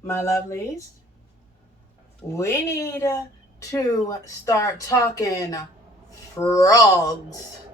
My lovelies, we need to start talking frogs.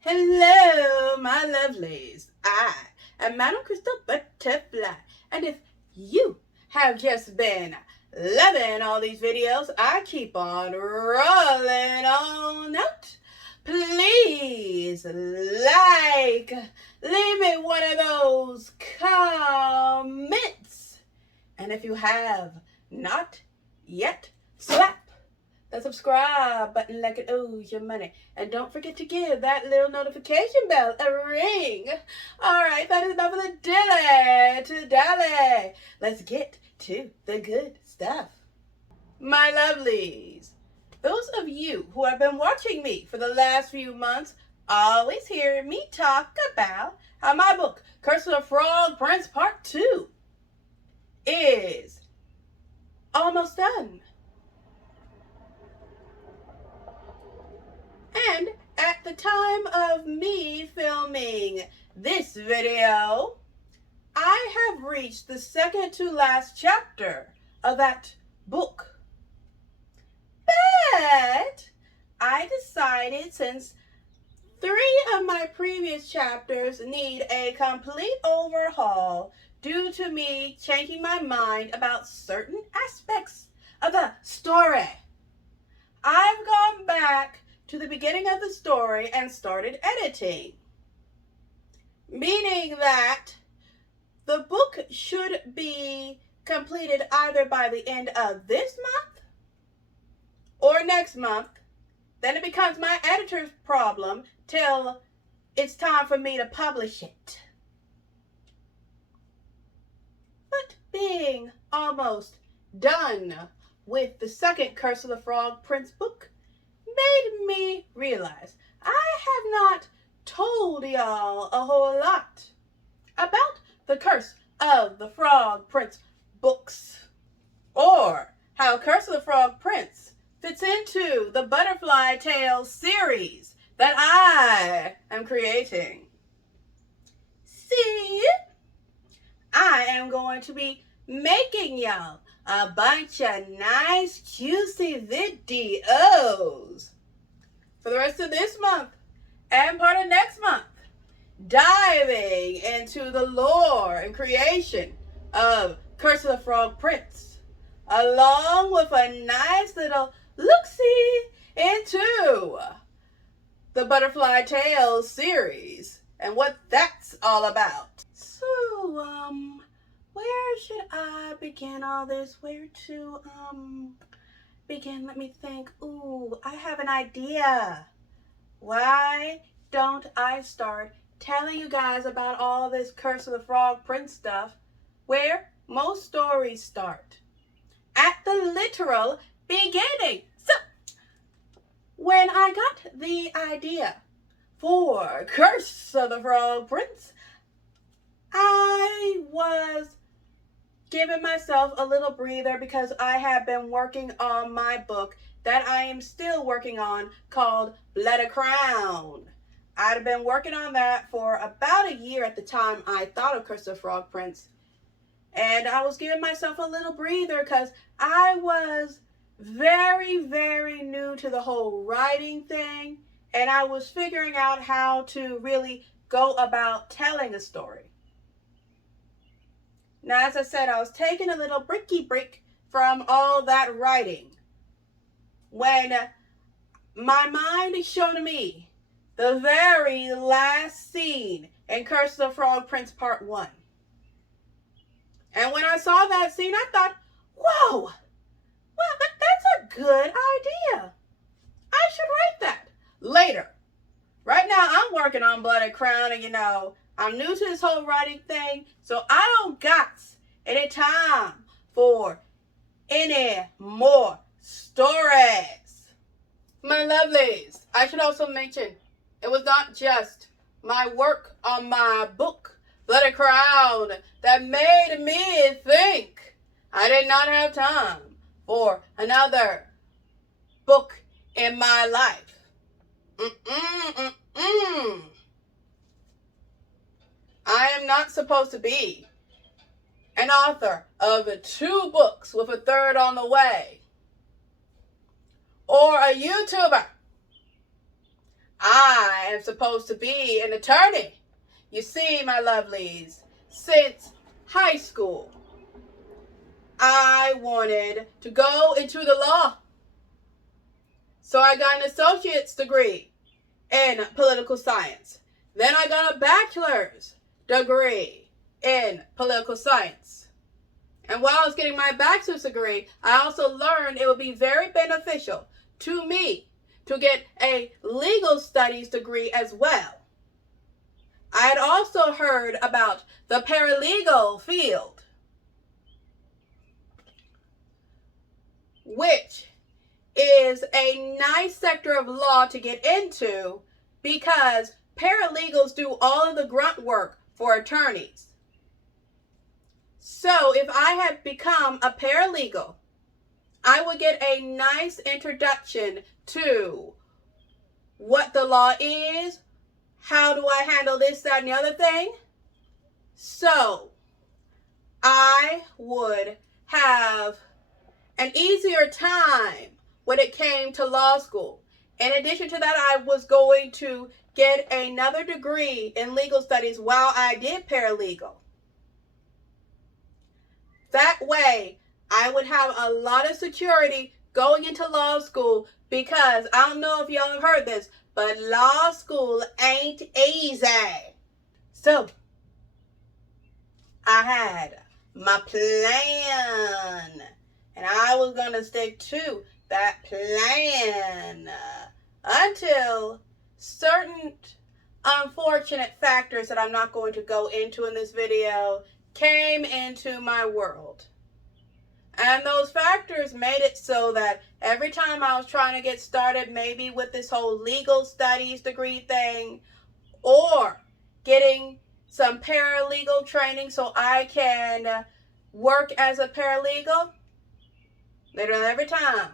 Hello, my lovelies. I am Madam Crystal Butterfly, and if you have just been loving all these videos I keep on rolling on out, please leave me one of those comments. And if you have not yet, slap the subscribe button like it owes your money. And don't forget to give that little notification bell a ring. Alright, that is enough of the dilly. Let's get to the good stuff. My lovelies, those of you who have been watching me for the last few months always hear me talk about how my book, Curse of the Frog Prince Part 2, is almost done. And at the time of me filming this video, I have reached the second to last chapter of that book. But I decided, since 3 of my previous chapters need a complete overhaul due to me changing my mind about certain aspects of the story, I've gone back to the beginning of the story and started editing. Meaning that the book should be completed either by the end of this month or next month. Then it becomes my editor's problem till it's time for me to publish it. But being almost done with the second Curse of the Frog Prince book made me realize I have not told y'all a whole lot about the Curse of the Frog Prince books, or how Curse of the Frog Prince fits into the Butterfly Tales series that I am creating. See, I am going to be making y'all a bunch of nice, juicy videos for the rest of this month and part of next month, diving into the lore and creation of Curse of the Frog Prince, along with a nice little look-see into the Butterfly Tales series and what that's all about. So, where should I begin all this? Where to, begin? Let me think. Ooh, I have an idea. Why don't I start telling you guys about all this Curse of the Frog Prince stuff where most stories start? At the literal beginning. So, when I got the idea for Curse of the Frog Prince, I was giving myself a little breather because I have been working on my book that I am still working on called Blood Crown. I'd been working on that for about a year at the time I thought of Curse of the Frog Prince. And I was giving myself a little breather because I was very, very new to the whole writing thing. And I was figuring out how to really go about telling a story. Now, as I said, I was taking a little break from all that writing when my mind showed me the very last scene in Curse of the Frog Prince Part 1. And when I saw that scene, I thought, whoa, well, that's a good idea. I should write that later. Right now, I'm working on Blood Crown, and I'm new to this whole writing thing, so I don't got any time for any more stories. My lovelies, I should also mention, it was not just my work on my book, Bloody Crown that made me think I did not have time for another book in my life. I am not supposed to be an author of 2 books with a 3rd on the way, or a YouTuber. I am supposed to be an attorney. You see, my lovelies, since high school, I wanted to go into the law. So I got an associate's degree in political science. Then I got a bachelor's degree in political science. And while I was getting my bachelor's degree, I also learned it would be very beneficial to me to get a legal studies degree as well. I had also heard about the paralegal field, which is a nice sector of law to get into because paralegals do all of the grunt work for attorneys. So if I had become a paralegal, I would get a nice introduction to what the law is, how do I handle this, that, and the other thing. So I would have an easier time when it came to law school. In addition to that, I was going to get another degree in legal studies while I did paralegal. That way, I would have a lot of security going into law school because I don't know if y'all have heard this, but law school ain't easy. So, I had my plan, and I was going to stick to that plan until certain unfortunate factors that I'm not going to go into in this video came into my world. And those factors made it so that every time I was trying to get started, maybe with this whole legal studies degree thing, or getting some paralegal training so I can work as a paralegal, literally every time,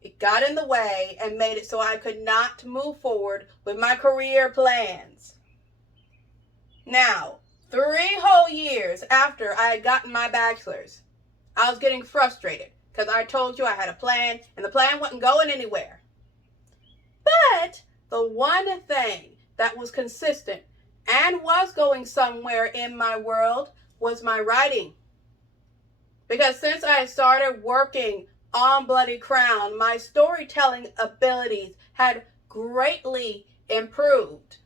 it got in the way and made it so I could not move forward with my career plans. Now, 3 whole years after I had gotten my bachelor's, I was getting frustrated because I told you I had a plan and the plan wasn't going anywhere. But the one thing that was consistent and was going somewhere in my world was my writing. Because since I started working on Bloody Crown, my storytelling abilities had greatly improved.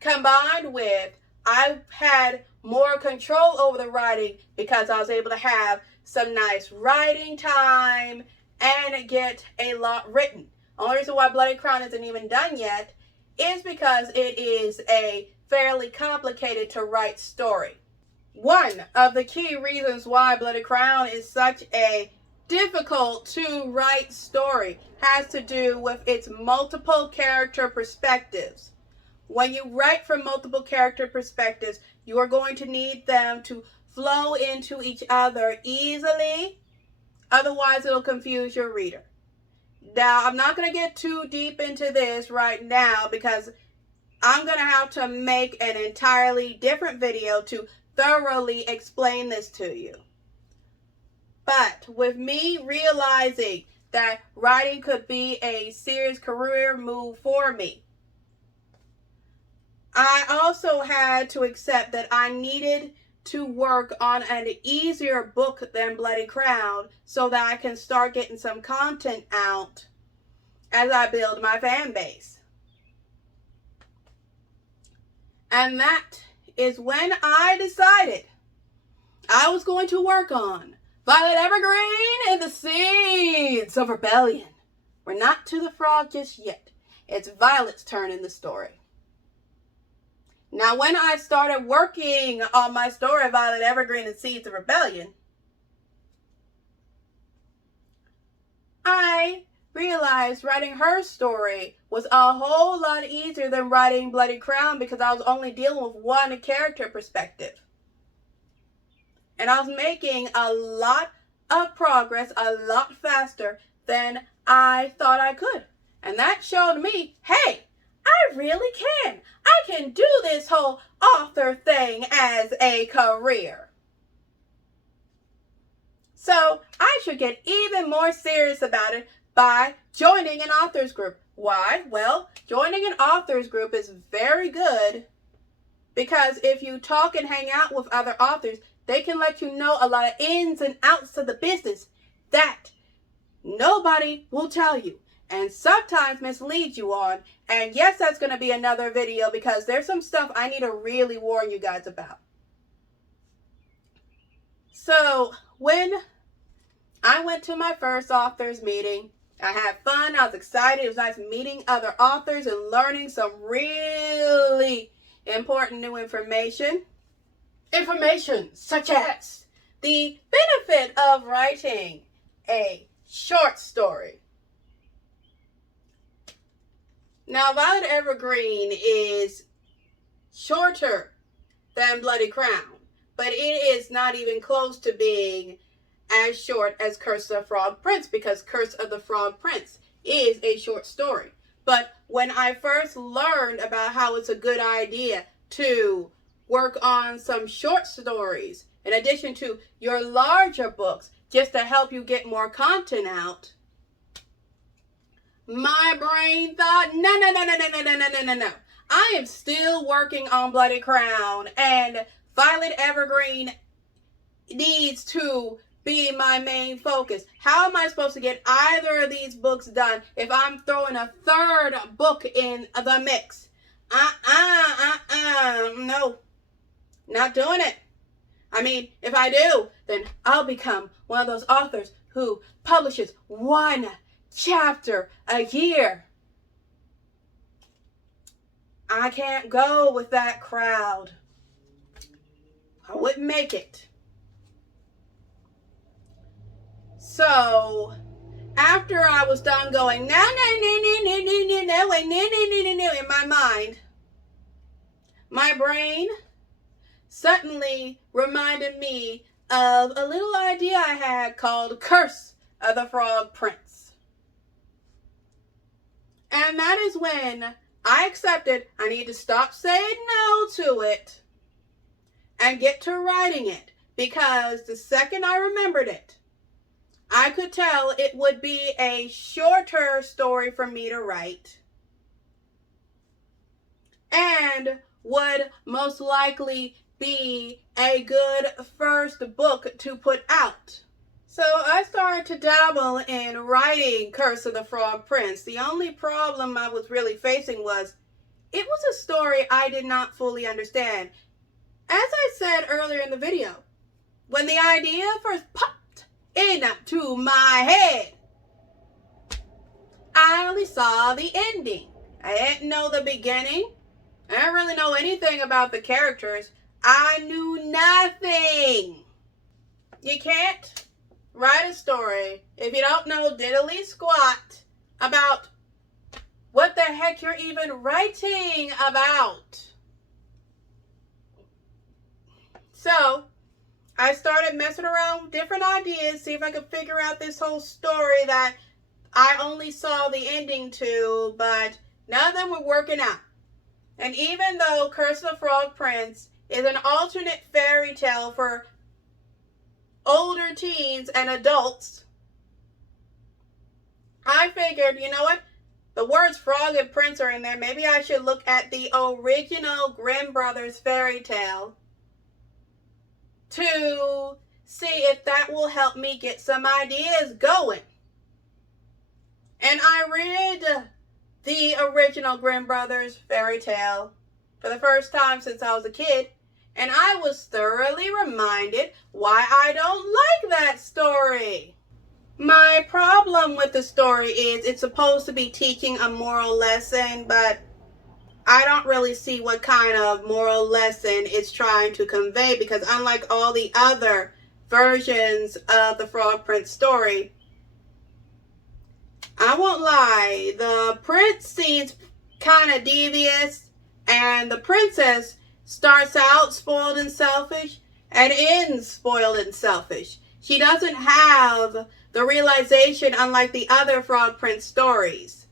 Combined with, I had more control over the writing because I was able to have some nice writing time and get a lot written. The only reason why Bloody Crown isn't even done yet is because it is a fairly complicated to write story. One of the key reasons why Bloody Crown is such a difficult to write story has to do with its multiple character perspectives. When you write from multiple character perspectives, you are going to need them to flow into each other easily. Otherwise, it'll confuse your reader. Now, I'm not going to get too deep into this right now because I'm going to have to make an entirely different video to thoroughly explain this to you. But with me realizing that writing could be a serious career move for me, I also had to accept that I needed to work on an easier book than Bloody Crown so that I can start getting some content out as I build my fan base. And that is when I decided I was going to work on Violet Evergreen and the Seeds of Rebellion. We're not to the frog just yet. It's Violet's turn in the story. Now, when I started working on my story, Violet Evergreen and Seeds of Rebellion, I realized writing her story was a whole lot easier than writing Bloody Crown because I was only dealing with one character perspective. And I was making a lot of progress a lot faster than I thought I could. And that showed me, hey, I really can. I can do this whole author thing as a career. So I should get even more serious about it by joining an authors group. Why? Well, joining an authors group is very good because if you talk and hang out with other authors, they can let you know a lot of ins and outs of the business that nobody will tell you and sometimes mislead you on. And yes, that's going to be another video because there's some stuff I need to really warn you guys about. So when I went to my first authors meeting, I had fun. I was excited. It was nice meeting other authors and learning some really important new information. Information such as the benefit of writing a short story. Now, Violet Evergreen is shorter than Bloody Crown, but it is not even close to being as short as Curse of the Frog Prince because Curse of the Frog Prince is a short story. But when I first learned about how it's a good idea to work on some short stories in addition to your larger books just to help you get more content out, my brain thought, no. I am still working on Bloody Crown and Violet Evergreen needs to be my main focus. How am I supposed to get either of these books done if I'm throwing a third book in the mix? No. Not doing it. I mean, if I do, then I'll become one of those authors who publishes one chapter a year. I can't go with that crowd. I wouldn't make it. So, after I was done going, no, in my mind, my brain suddenly reminded me of a little idea I had called Curse of the Frog Prince. And that is when I accepted I need to stop saying no to it and get to writing it. Because the second I remembered it, I could tell it would be a shorter story for me to write and would most likely be a good first book to put out. So I started to dabble in writing Curse of the Frog Prince. The only problem I was really facing was it was a story I did not fully understand. As I said earlier in the video, when the idea first popped into my head, I only saw the ending. I didn't know the beginning. I didn't really know anything about the characters. I knew nothing. You can't write a story if you don't know diddly squat about what the heck you're even writing about. So I started messing around with different ideas, see if I could figure out this whole story that I only saw the ending to, but none of them were working out. And even though Curse of the Frog Prince is an alternate fairy tale for older teens and adults, I figured, you know what? The words frog and prince are in there. Maybe I should look at the original Grimm Brothers fairy tale to see if that will help me get some ideas going. And I read the original Grimm Brothers fairy tale for the first time since I was a kid, and I was thoroughly reminded why I don't like that story. My problem with the story is it's supposed to be teaching a moral lesson, but I don't really see what kind of moral lesson it's trying to convey, because unlike all the other versions of the Frog Prince story, I won't lie, the prince seems kind of devious, and the princess starts out spoiled and selfish and ends spoiled and selfish. She doesn't have the realization, unlike the other Frog Prince stories,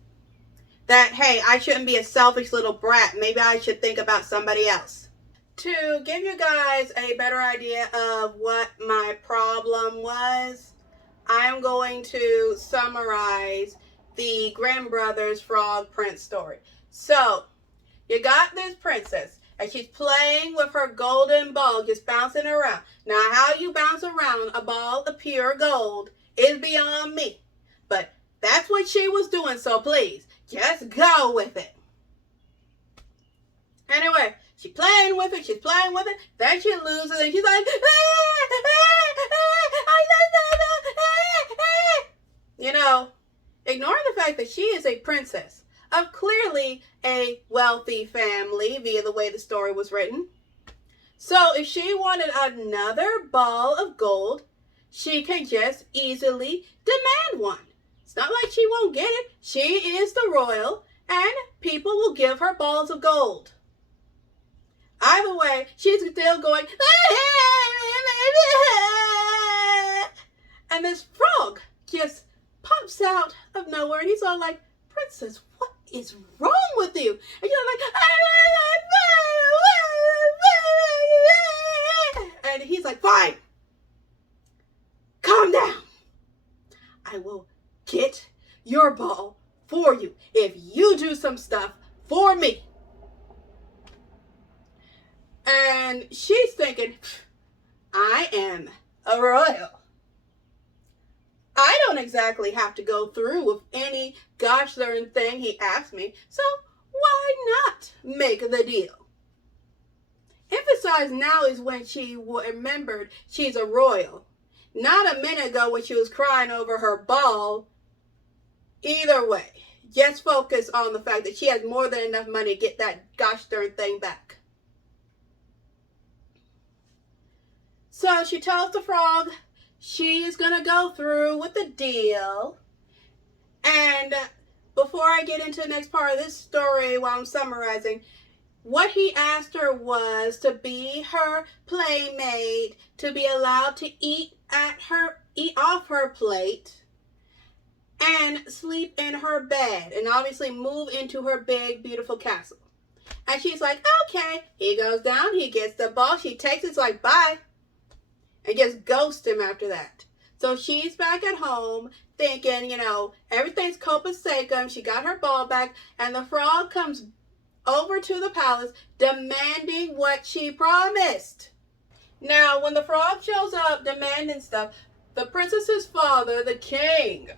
that, hey, I shouldn't be a selfish little brat. Maybe I should think about somebody else. To give you guys a better idea of what my problem was, I'm going to summarize the Grimm Brothers Frog Prince story. So, you got this princess, and she's playing with her golden ball, just bouncing around. Now, how you bounce around a ball of pure gold is beyond me. But that's what she was doing, so please, just go with it. Anyway, she's playing with it, then she loses, and she's like, you know, ignoring the fact that she is a princess of clearly a wealthy family via the way the story was written. So if she wanted another ball of gold, she can just easily demand one. It's not like she won't get it. She is the royal, and people will give her balls of gold. Either way, she's still going, and this frog just pops out of nowhere, and he's all like, Princess, what is wrong with you? And you're like, and he's like, fine, calm down. I will get your ball for you if you do some stuff for me. And she's thinking, I am a royal. I don't exactly have to go through with any gosh darn thing he asked me, so why not make the deal? Emphasize now is when she remembered she's a royal, not a minute ago when she was crying over her ball. Either way, just focus on the fact that she has more than enough money to get that gosh darn thing back. So she tells the frog she's going to go through with the deal. And before I get into the next part of this story while I'm summarizing, what he asked her was to be her playmate, to be allowed to eat off her plate, and sleep in her bed, and obviously move into her big, beautiful castle. And she's like, okay. He goes down, he gets the ball, she takes it, it's like, bye. And just ghost him after that. So she's back at home thinking, everything's copacetic. She got her ball back, and the frog comes over to the palace demanding what she promised. Now, when the frog shows up demanding stuff, the princess's father, the king,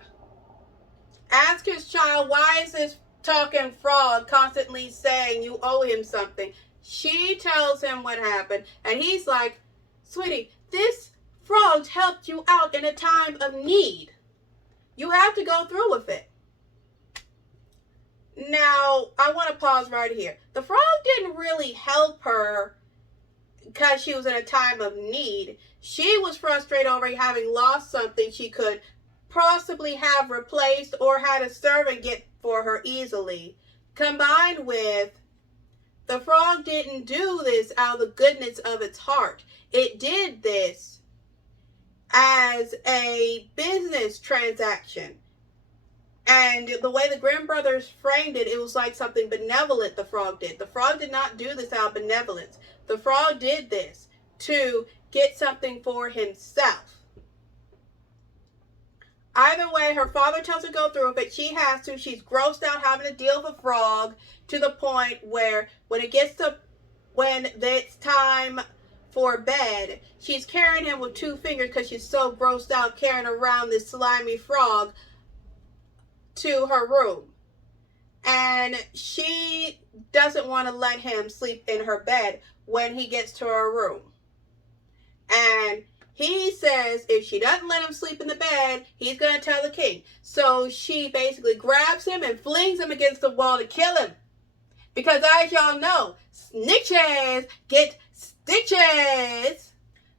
asks his child, why is this talking frog constantly saying you owe him something? She tells him what happened, and he's like, sweetie, this frog helped you out in a time of need. You have to go through with it. Now, I want to pause right here. The frog didn't really help her because she was in a time of need. She was frustrated over having lost something she could possibly have replaced or had a servant get for her easily. Combined with, the frog didn't do this out of the goodness of its heart. It did this as a business transaction. And the way the Grimm brothers framed it, it was like something benevolent the frog did. The frog did not do this out of benevolence. The frog did this to get something for himself. Either way, her father tells her to go through it, but she has to. She's grossed out having to deal with a frog to the point where when it's time for bed, she's carrying him with 2 fingers because she's so grossed out carrying around this slimy frog to her room. And she doesn't want to let him sleep in her bed when he gets to her room. And he says if she doesn't let him sleep in the bed, he's going to tell the king. So she basically grabs him and flings him against the wall to kill him. Because as y'all know, snitches get stitches.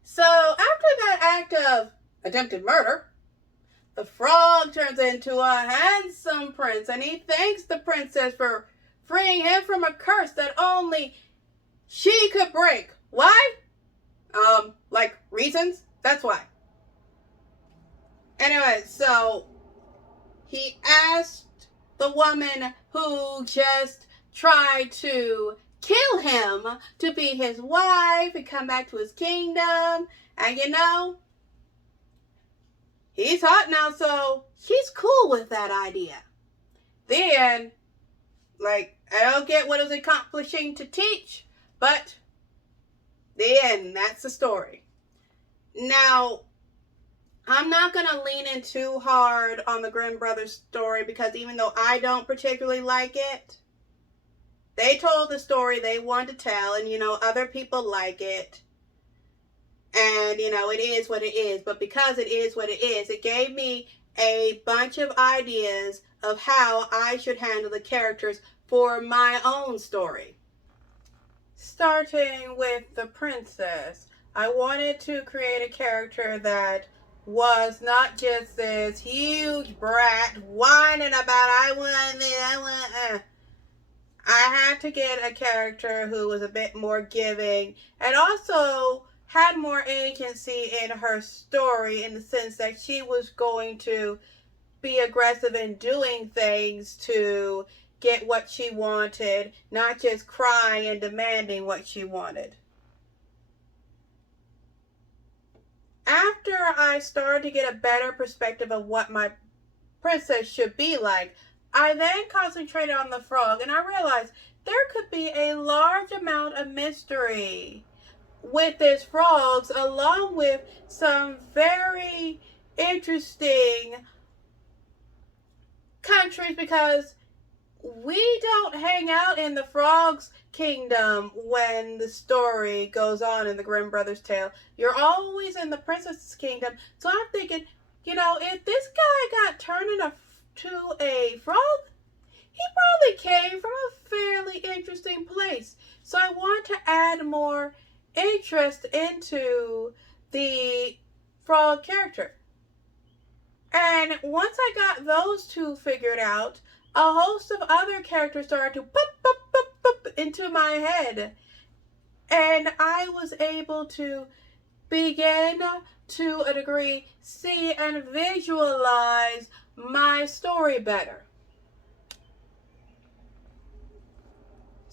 So after that act of attempted murder, the frog turns into a handsome prince, and he thanks the princess for freeing him from a curse that only she could break. Why? Like reasons? That's why. Anyway, so he asked the woman who just tried to kill him to be his wife and come back to his kingdom. And you know, he's hot now, so she's cool with that idea. Then, like, I don't get what it was accomplishing to teach, but the end, that's the story. Now, I'm not going to lean in too hard on the Grimm brothers story because even though I don't particularly like it, they told the story they wanted to tell, and you know, other people like it. And you know, it is what it is. But because it is what it is, it gave me a bunch of ideas of how I should handle the characters for my own story. Starting with the princess, I wanted to create a character that was not just this huge brat whining about I had to get a character who was a bit more giving and also had more agency in her story in the sense that she was going to be aggressive in doing things to get what she wanted, not just crying and demanding what she wanted. After I started to get a better perspective of what my princess should be like, I then concentrated on the frog and I realized there could be a large amount of mystery with these frogs along with some very interesting countries because we don't hang out in the frogs kingdom when the story goes on in the Grimm brothers tale. You're always in the princess's kingdom. So I'm thinking, you know, if this guy got turned into a frog, he probably came from a fairly interesting place. So I want to add more interest into the frog character. And once I got those two figured out, a host of other characters started to pop, pop, pop, pop into my head. And I was able to begin, to a degree, see and visualize my story better.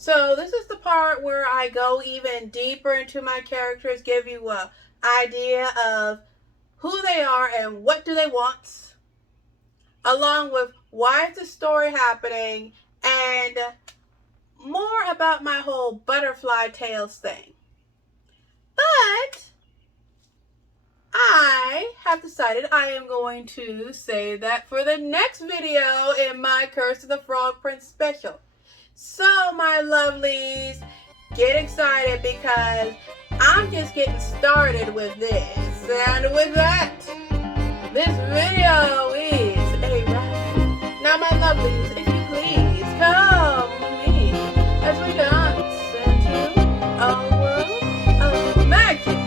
So this is the part where I go even deeper into my characters, give you an idea of who they are and what do they want, along with why is the story happening, and more about my whole butterfly tales thing. But I have decided I am going to save that for the next video in my Curse of the Frog Prince special. So my lovelies, get excited because I'm just getting started with this. And with that, this video is a wrap. Now my lovelies, if you please, come with me as we dance into a world of magic.